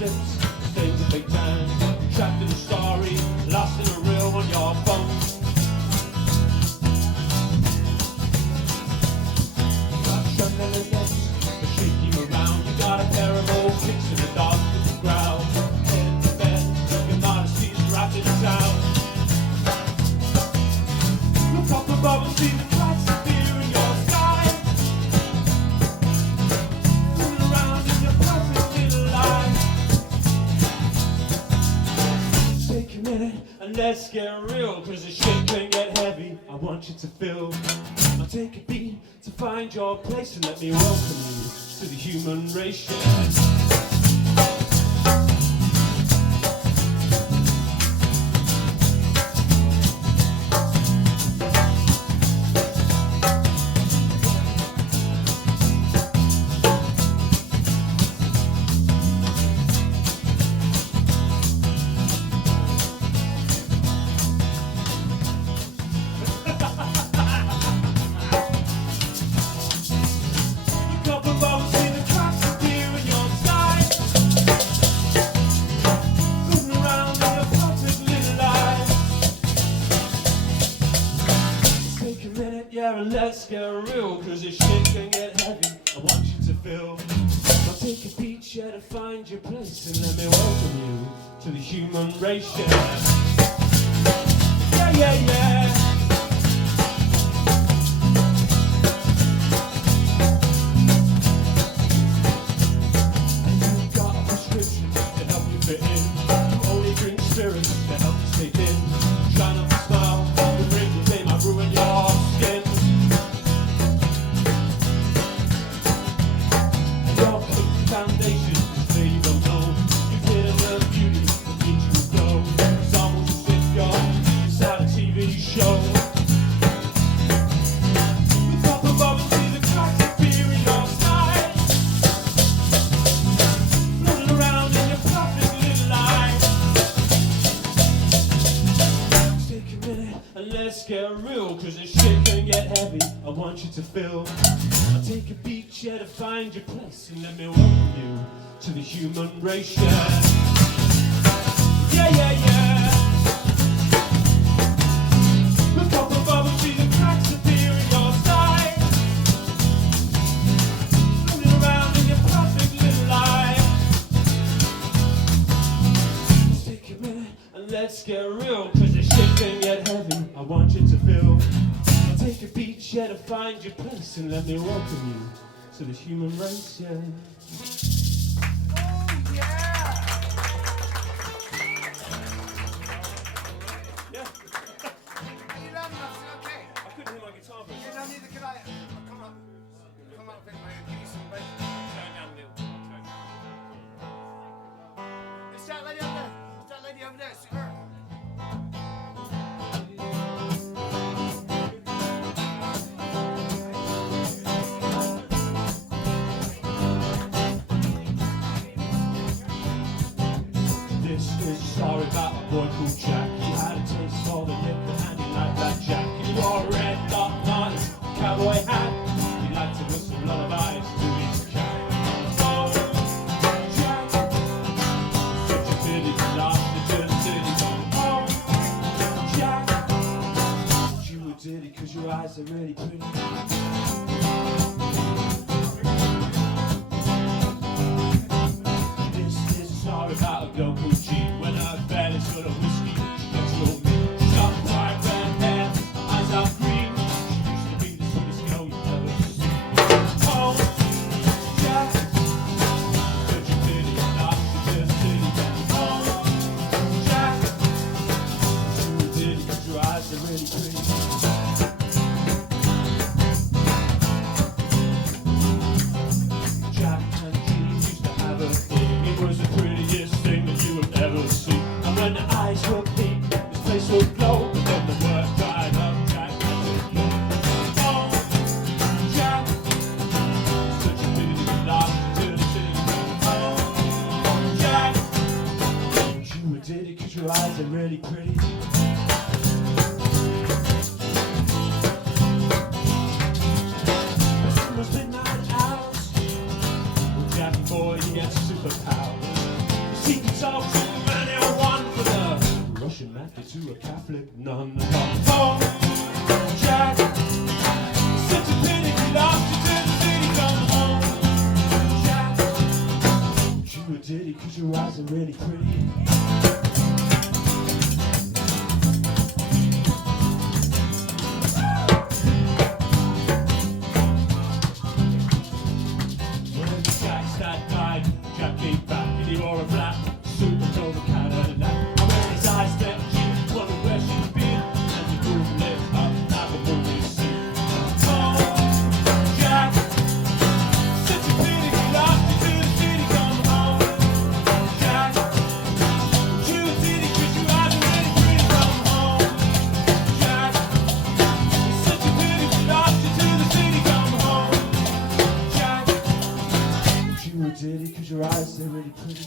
slips, stains of fake tan, trapped in a story, lost in a reel on your phone. You got trembling legs, a shaking around. You got a pair of old kicks in the dark with the ground. Head to bed, your modesty's wrapped in a towel. Look up above and see the cracks of fear in your sky. Fooling around in your perfect little life. Take a minute and let's get real, cause the shit can get heavy. I want you to feel. I'll take a beat to find your place and let me welcome you to the human race. Yeah. And let's get real, cause this shit can get heavy. I want you to feel. I'll take a beat, yeah, to find your place and let me welcome you to the human race. Yeah, yeah, yeah. And you've got a prescription to help you fit in. You only drink spirits to help you stay thin. Try not to smile, the wrinkles they might ruin your skin. Foundation, say you don't know. You didn't learn beauty, the things you would go. Someone to sit your inside a TV show. Look up above and see the cracks of fear in your sky. Floating around in your perfect little life. Take a minute and let's get real, cause this shit can get heavy. I want you to feel. I'll take a beat, yeah, to find your place and let me welcome you to the human race. Yeah, yeah, yeah, yeah. Look up above and see the cracks appear in your sky. Floating around in your perfect little life. Let's take a minute and let's get real, cause this shit can get heavy. I want you to feel. Take a beat, yeah, to find your place and let me welcome you to the human race, yeah. Oh, yeah! Yeah. You done nothing, okay? I couldn't hear my guitar, but Yeah, no, neither could I. I'll come up with my give you some bass. turn down a little. It's that lady over there. It's that lady over there. See her. Story about a boy called Jack. He had a taste for the liquor and he liked that Jack. He wore a red dot nice cowboy hat. He liked to whistle lullabies to his cat. Oh, Jack, such a pity he lost the just city. Oh, Jack, you a ditty cause your eyes are really pretty. This is a story about a girl called G. When her belly full of whiskey, she gets real mean. She's got bright red hair, eyes are green. She used to be the sweetest girl you've ever seen. Oh, Jack, such a pity, not the just city. Oh, Jack, you a ditty 'cause your eyes are really pretty. Jack and G used to have a thing. It was the prettiest thing that you would ever see. And when the eyes would peep, this place would glow. But then the work dried up, Jack had to go. Oh, Jack, such a pity you lost to the city. Oh, Jack, you a ditty 'cause your eyes are really pretty. It was midnight hours. Well, Jack boy, he gets superpowers. yourself to anyone for the Russian mafia to a Catholic nun. Come home, Jack. Such a pity we lost you to the city. Come home, Jack. You a ditty 'cause your eyes are really pretty. When Jack's dad died, Jack came back and he wore a black suit and drove a Cadillac. And when his eyes met, she wondered where she'd been, and he moved lit up like a movie scene. Oh, Jack, such a pity we lost you to the city. Come home, Jack. You a ditty 'cause your eyes are really pretty. Come home, Jack. Such a pity we lost you to the city. Come home, Jack. You a ditty 'cause your eyes are really pretty.